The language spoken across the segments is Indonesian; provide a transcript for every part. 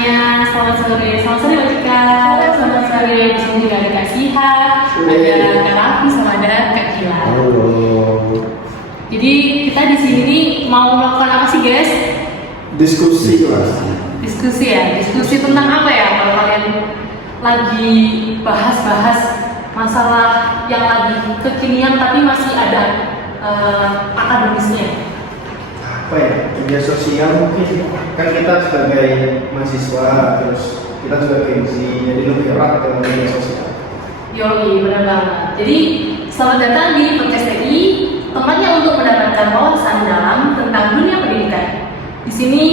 semuanya, selamat sore Mbak Cika. Selamat sore, di sini juga ada Kak Siha, ada Kak Raffi, sama ada Kak Gila. Halo. Jadi kita di sini nih mau melakukan apa sih guys? Diskusi lah. Diskusi ya, diskusi tentang apa ya? Kalau kalian lagi bahas-bahas masalah yang lagi kekinian tapi masih ada akademisnya. Apa ya? Media sosial mungkin. Kan kita sebagai mahasiswa, terus kita juga gengsi, jadi lebih erat dengan media sosial. Yoi, benar banget. Jadi selamat datang di podcast TI, tempatnya untuk mendapatkan wawasan dalam tentang dunia pendidikan. Di sini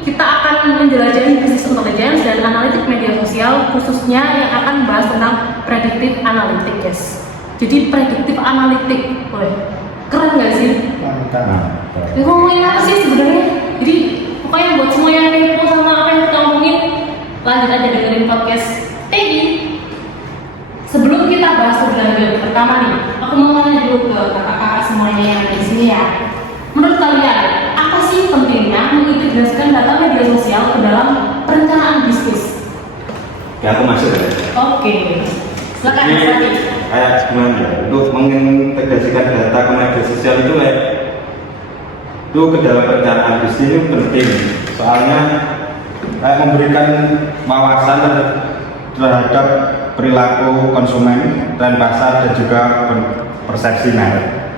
kita akan menjelajahi business intelligence dan analitik media sosial, khususnya yang akan membahas tentang predictive analytics, guys. Jadi predictive analytics, keren nggak sih? Mantap. Ini ngomongin apa sih sebenarnya? Jadi pokoknya buat semua yang kepo sama apa yang kita ngomongin, lanjut aja dengerin podcast TI. Sebelum kita bahas lebih lanjut, pertama nih, aku mau nanya dulu ke kakak-kakak semuanya yang ada di sini ya. Menurut kalian, apa sih pentingnya mengintegrasikan data media sosial ke dalam perencanaan bisnis? Ya aku masuk ya. Oke, silakan Ini Mas Raffi. kayak gimana ya? Untuk mengintegrasikan data ke media sosial itu ke dalam perencanaan bisnis itu penting. Soalnya kayak memberikan wawasan terhadap perilaku konsumen, tren pasar dan juga persepsi merek.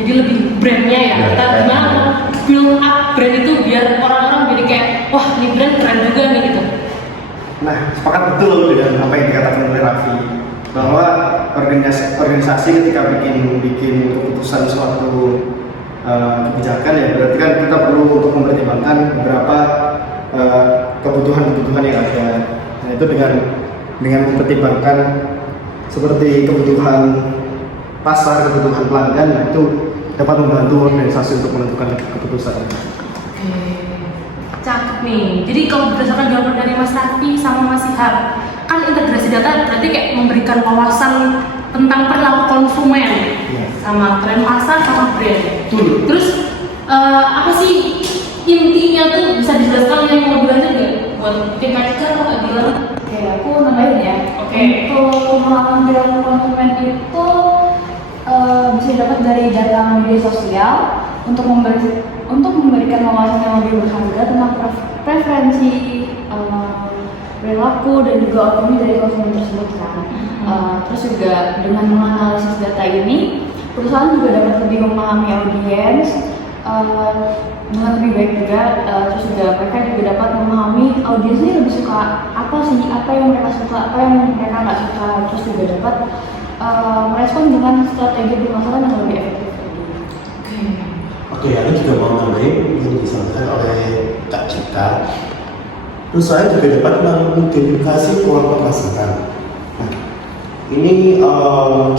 Jadi lebih brandnya ya, kita gimana build up brand itu biar orang-orang jadi kayak, wah ini brand keren juga nih gitu. Nah, sepakat betul dengan apa yang dikatakan oleh Raffi, bahwa organisasi ketika bikin keputusan suatu kebijakan ya, berarti kan kita perlu untuk mempertimbangkan beberapa kebutuhan-kebutuhan yang ada. Nah, itu dengan mempertimbangkan seperti kebutuhan pasar, kebutuhan pelanggan, nah itu dapat membantu organisasi untuk menentukan keputusan. Oke, cakep nih. Jadi kalau berdasarkan jawaban dari Mas Raffi sama Mas Sihar, kan integrasi data berarti kayak memberikan wawasan tentang perilaku konsumen, sama tren pasar sama brand. Betul. Terus apa sih intinya tuh, bisa dijelaskan yang mau lanjut nggak? Buat Kak Cika atau Kak Gila? Oke, aku nambahin ya. Oke. Untuk melakukan perilaku konsumen itu bisa didapat dari data media sosial untuk memberikan wawasan yang lebih berharga tentang preferensi perilaku dan juga opini dari konsumen tersebut kan. Terus juga dengan menganalisis data ini, perusahaan juga dapat lebih memahami audiens dengan lebih baik juga. Terus juga mereka juga dapat memahami audiensnya lebih suka apa sih, apa yang mereka suka, apa yang mereka nggak suka. Terus juga dapat merespon dengan strategi pemasaran yang lebih efektif. Oke, aku juga mau nambahin yang disampaikan oleh Kak Cika. Terus saya juga dapat mengidentifikasi peluang pemasaran. Nah, ini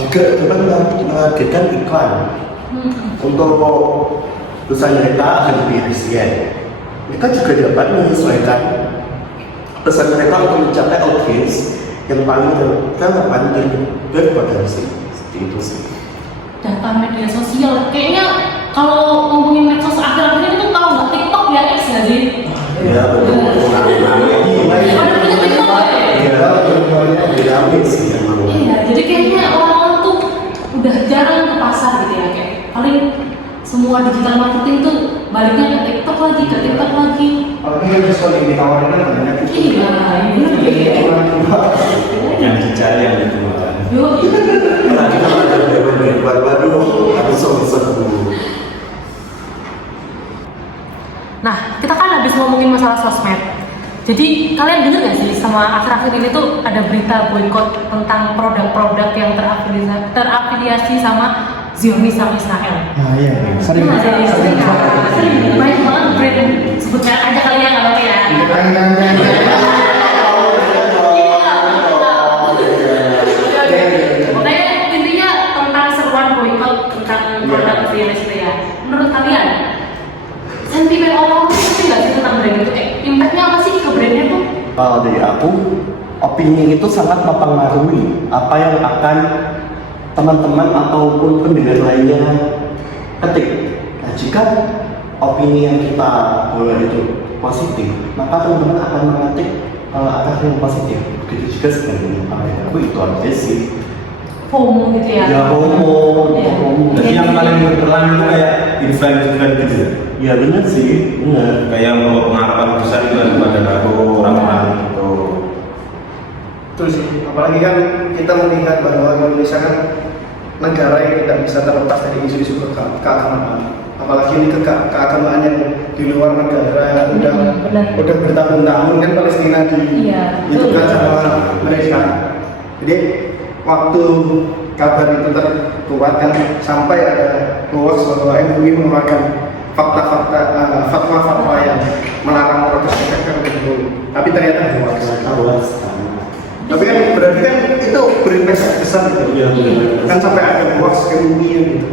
juga dapat menargetkan iklan untuk perusahaan mereka akan lebih efisien. Mereka juga dapat menyesuaikan pesan mereka untuk mencapai audiens yang paling relevan dan potensi. Seperti itu sih. Data media sosial, kayaknya kalau ngomongin medsos akhir-akhir ini tuh tahu nggak TikTok ya X nggak sih? Ya betul. Ada punya TikTok ya? Iya, jadi kayaknya orang-orang tuh udah jarang ke pasar gitu ya, kayak paling semua digital marketing tuh baliknya ke TikTok lagi. Kalau ini diskon yang ditawarin kan banyak. Iya, Yang dicari yang ditemukan. Yuk, Tadi kalau ada bebek baru, aku sok-sok dulu. nah kita kan habis ngomongin masalah sosmed. Jadi kalian dengar nggak sih sama akhir-akhir ini tuh ada berita boykot tentang produk-produk yang terafiliasi sama Zionis sama Israel. Nah iya, sering Sering banyak banget brand, sebut merek aja kali ya, nggak apa-apa ya. Pokoknya intinya tentang seruan boykot tentang produk Zionis itu ya. Menurut kalian, sentimen orang-orang ngerti nggak sih tentang brand itu? Impactnya apa sih ke brandnya tuh? Kalau dari aku, opini itu sangat mempengaruhi apa yang akan teman-teman ataupun pendengar lainnya ketik. Nah, jika opini yang kita boleh itu positif, maka teman-teman akan mengetik arah yang positif. Begitu juga sebaliknya. Menurut aku itu aja sih. FOMO gitu ya. Ya homo. Jadi yang paling berperan itu kayak influencer gitu ya. Ya benar sih, benar. Kayak membawa pengharapan besar itu kan kepada aku orang-orang gitu. Betul sih, apalagi kan kita melihat bahwa Indonesia kan negara yang tidak bisa terlepas dari isu-isu keagamaan. Apalagi ini keagamaan yang di luar negara yang Benar. udah bertahun-tahun kan Palestina Iya, itu kan betul. sama mereka. Jadi waktu kabar itu terkuat kan sampai ada hoax bahwa MUI mengeluarkan fatwa yang melarang protes PKK gitu. Tapi ternyata hoax. Awas. Tapi kan berarti kan itu berimplikasi besar gitu. Iya, benar. Kan sampai ada hoax ke MUI gitu.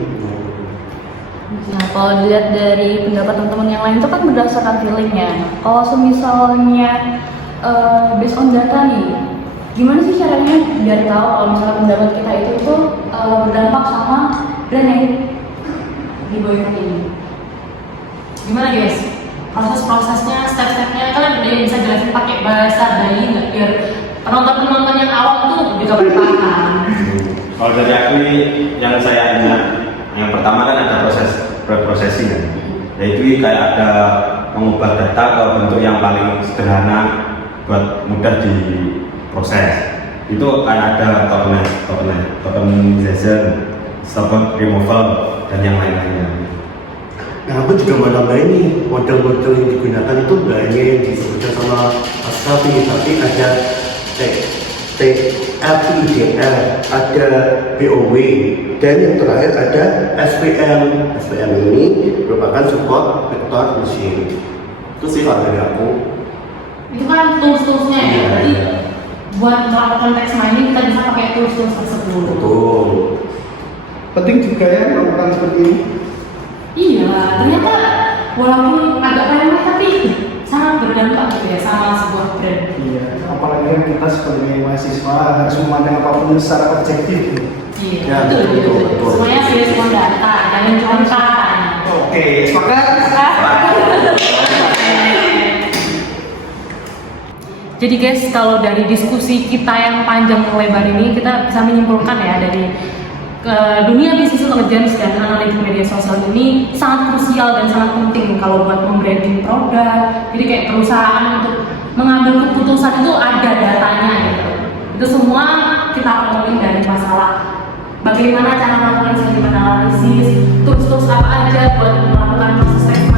Nah, kalau dilihat dari pendapat teman-teman yang lain itu kan berdasarkan feelingnya. Kalau misalnya based on data nih, gimana sih caranya biar tahu kalau misalnya pendapat kita itu tuh berdampak sama brand yang di boycott ini? Gimana guys? Proses-prosesnya, step-stepnya kalian udah bisa jelasin pakai bahasa daily nggak biar penonton-penonton yang awam tuh juga bertahan. Kalau dari aku yang saya ingat, yang pertama kan ada proses preprocessing kan. Yaitu kayak ada mengubah data ke bentuk yang paling sederhana buat mudah diproses. Itu kayak ada tokenization, token removal dan yang lain-lainnya. Nah, aku juga mau nambahin nih, model-model yang digunakan itu banyak yang disebutkan sama Askapi, tapi ada TFIDR, ada BOW, dan yang terakhir ada SPM. SPM ini merupakan support vector machine. Itu sih kalau dari aku. Itu kan tools-toolsnya ya. Iya, Jadi iya. buat melakukan text mining kita bisa pakai tools-tools tersebut. Betul. Penting juga ya melakukan seperti ini. Iya, ternyata walaupun agak remeh tapi sangat berdampak gitu ya sama sebuah brand. Iya, apalagi kan kita sebagai mahasiswa harus memandang apapun secara objektif. Gitu. Iya, Ya, betul. betul. Semuanya based on data, jangan cuma katanya. Oke, sepakat. Jadi guys, kalau dari diskusi kita yang panjang lebar ini, kita bisa menyimpulkan ya dari dunia bisnis intelligence dan analitik media sosial ini sangat krusial dan sangat penting kalau buat membranding produk. Jadi kayak perusahaan untuk mengambil keputusan itu ada datanya gitu. Itu semua kita ngomongin dari masalah bagaimana cara melakukan sentimen analisis, tools-tools apa aja buat melakukan proses